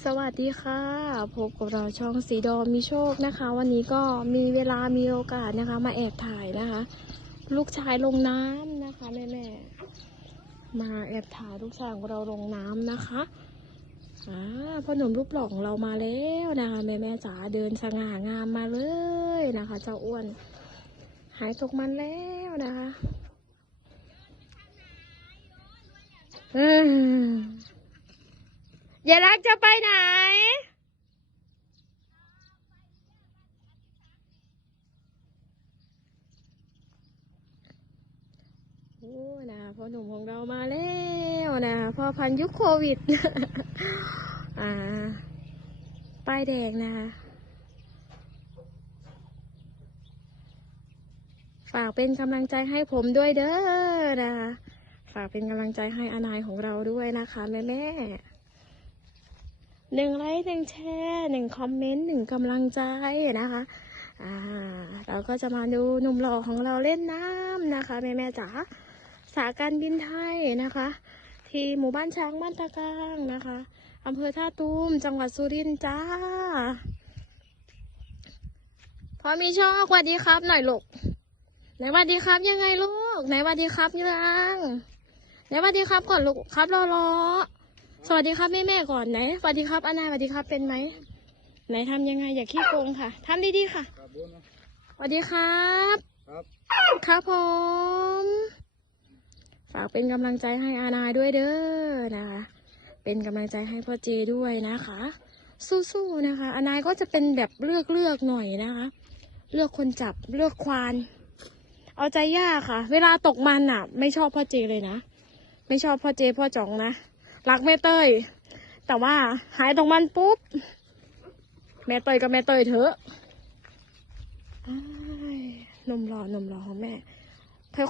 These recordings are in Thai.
สวัสดีค่ะ พบกับเราช่องสีดอมมีโชคนะคะ วันนี้ก็มีเวลามีโอกาสนะคะ มาแอบถ่ายนะคะ ลูกชายลงน้ำนะคะแม่แม่มาแอบถ่ายลูกชายของเราลงน้ำนะคะอ่าพ่อหนุ่มรูปหล่อของเรามาแล้วนะคะแม่แม่จ๋าเดินสง่างามมาเลยนะคะ เจ้าอ้วน หายตกมันแล้วนะคะ อืม ย่ารักจะไปไหน โอ้นะพ่อหนุ่มของเรามาแล้วนะพ่อพันยุคโควิด อ่า ป้ายแดงนะคะฝากเป็นกำลังใจให้ผมด้วยเด้อนะคะ ฝากเป็นกำลังใจให้อนายของเราด้วยนะคะแม่แม่ หนึ่งไลค์หนึ่งแชร์หนึ่งคอมเมนต์หนึ่งกำลังใจนะคะอ่าเราก็จะมาดูหนุ่มหล่อของเราเล่นน้ำนะคะแม่แม่จ๋าสาการบินไทยนะคะ ที่หมู่บ้านช้างบ้านตะกางนะคะอำเภอท่าตูมจังหวัดสุรินทร์จ้าพอมีโชคสวัสดีครับ หน่อยลูกไหนสวัสดีครับยังไงลูกไหนสวัสดีครับยังไหนสวัสดีครับก่อนลูกครับรอรอ วัสดีครับแม่แม่ๆก่อนไหนสวัสดีครับอานาสวัสดีครับเป็นไหมไหนทำยังไงอย่าขี้โกงค่ะทำดีๆค่ะครับบุญนะสวัสดีครับ ครับครับผมฝากเป็นกำลังใจให้อานาด้วยเด้อนะคะ เป็นกำลังใจให้พ่อเจด้วยนะคะ สู้ๆนะคะ อานายก็จะเป็นแบบเลือกเลือกๆหน่อยนะคะ เลือกคนจับเลือกควาน เอาใจยากค่ะ เวลาตกมันอะ ไม่ชอบพ่อเจเลยนะ ไม่ชอบพ่อเจพ่อจ๋องนะ รักแม่เต้ย แต่ว่าหายตรงมันปุ๊บ แม่เต้ยกับแม่เต้ยเถอะนมหล่อนมหล่อของแม่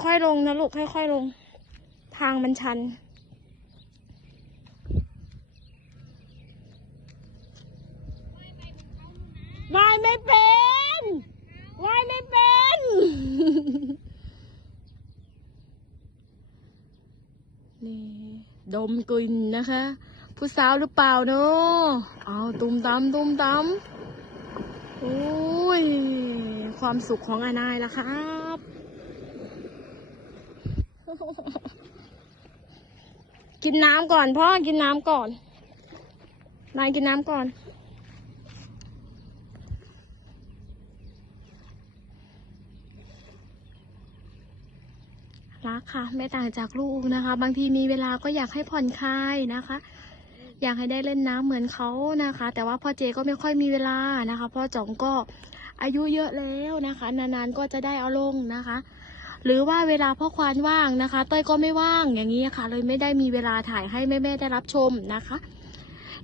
ค่อยๆลงนะลูกค่อยๆลง ทางมันชัน ว่ายไม่เป็นว่ายไม่เป็น นี่ ดมกลิ่นนะคะ ผู้สาวหรือเปล่าเนาะเอาตุ้มตำตุ้มตำโอ้ย ความสุขของอานายละครับกินน้ำก่อนพ่อ กินน้ำก่อน นายกินน้ำก่อน รักค่ะ ไม่ต่างจากลูกนะคะ บางทีมีเวลาก็อยากให้ผ่อนคลายนะคะ อยากให้ได้เล่นน้ำเหมือนเขานะคะ แต่ว่าพ่อเจก็ไม่ค่อยมีเวลานะคะ พ่อจ๋องก็อายุเยอะแล้วนะคะ นานๆก็จะได้เอาลงนะคะ หรือว่าเวลาพ่อควานว่างนะคะ เต้ยก็ไม่ว่างอย่างนี้ค่ะ เลยไม่ได้มีเวลาถ่ายให้แม่ๆได้รับชมนะคะ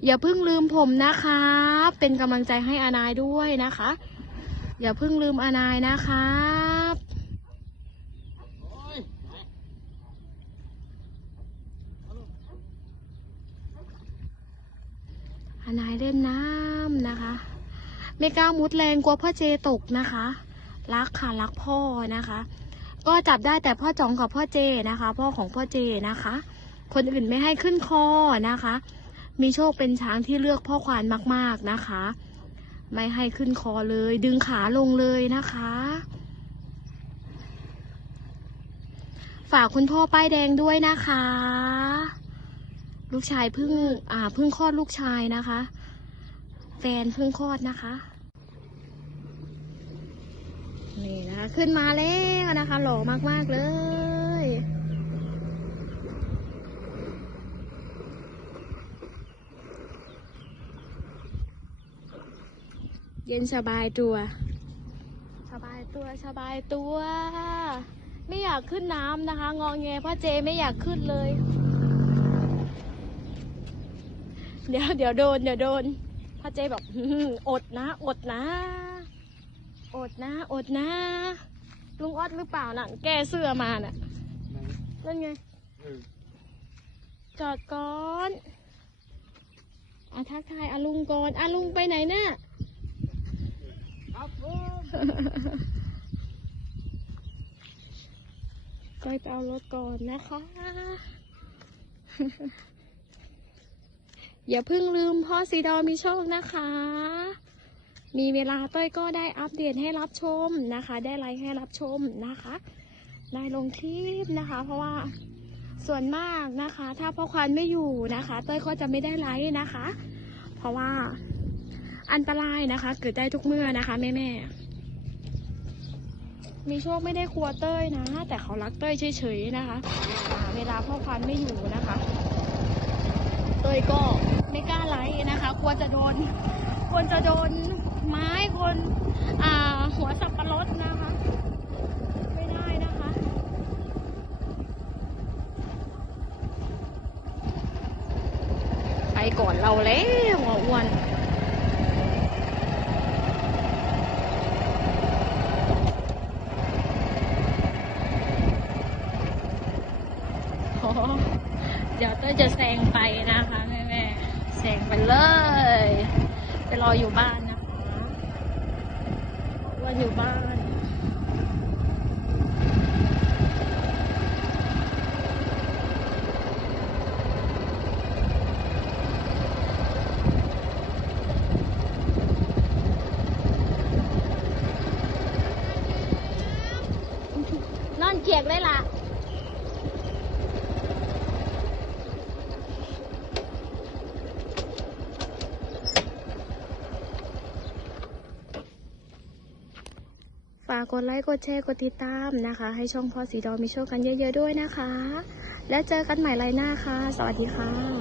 อย่าเพิ่งลืมผมนะคะ เป็นกำลังใจให้อานายด้วยนะคะ อย่าเพิ่งลืมอานายนะครับ อา นายเล่นน้ำนะคะ ไม่กล้ามุดแรงกลัวพ่อเจตกนะคะ รักค่ะรักพ่อนะคะ ก็จับได้แต่พ่อจองกับพ่อเจนะคะ พ่อของพ่อเจนะคะ คนอื่นไม่ให้ขึ้นคอนะคะ มีโชคเป็นช้างที่เลือกพ่อควานมากๆนะคะ ไม่ให้ขึ้นคอเลย ดึงขาลงเลยนะคะฝากคุณพ่อป้ายแดงด้วยนะคะ ลูกชายเพิ่งอ่าเพิ่งคลอดลูกชายนะคะ แฟนเพิ่งคลอดนะคะนี่นะคะขึ้นมาแล้วนะคะ หล่อมากๆเลยเย็นสบายตัว สบายตัวสบายตัว ไม่อยากขึ้นน้ำนะคะ งองแงพ่อเจไม่อยากขึ้นเลย เดี๋ยวเดี๋ยวโดนเดี๋ยวโดนพ่อเจบอกอดนะ อดนะ อดนะ อดนะลุงออดหรือเปล่าน่ะ แกเสื้อมาน่ะไหนนั่นไงเออจอดก่อนอาทักทายอาลุงก่อนอาลุงไปไหนน่ะครับผมก้อยไปเอารถก่อนนะคะ อย่าเพิ่งลืมพ่อสีดอมีโชคนะคะ มีเวลาเต้ยก็ได้อัปเดตให้รับชมนะคะ ได้ไลค์ให้รับชมนะคะ ได้ลงคลิปนะคะ เพราะว่าส่วนมากนะคะ ถ้าพ่อควานไม่อยู่นะคะ เต้ยก็จะไม่ได้ไลค์นะคะ เพราะว่าอันตรายนะคะ เกิดได้ทุกเมื่อนะคะแม่แม่มีโชคไม่ได้ครัวเต้ยนะ แต่เขารักเต้ยเฉยๆนะคะ เวลาพ่อควานไม่อยู่นะคะ เต้ยก็ ไม่กล้าไลค์นะคะกลัวจะโดนกลัวจะโดนไม้คนอ่าหัวสับปะรดนะคะ ไม่ได้นะคะ ไปก่อนเราแล้วหัวอ้วนเดี๋ยวเต้ยจะแซงไปนะคะ แซงไปเลย ไปรออยู่บ้านนะคะวันอยู่บ้านนอนเกียกเลยล่ะ ฝากกดไลค์ กดแชร์ กดติดตามนะคะ ให้ช่องพ่อสีดอมีโชคกันเยอะๆด้วยนะคะ แล้วเจอกันใหม่ไลน์หน้าค่ะ สวัสดีค่ะ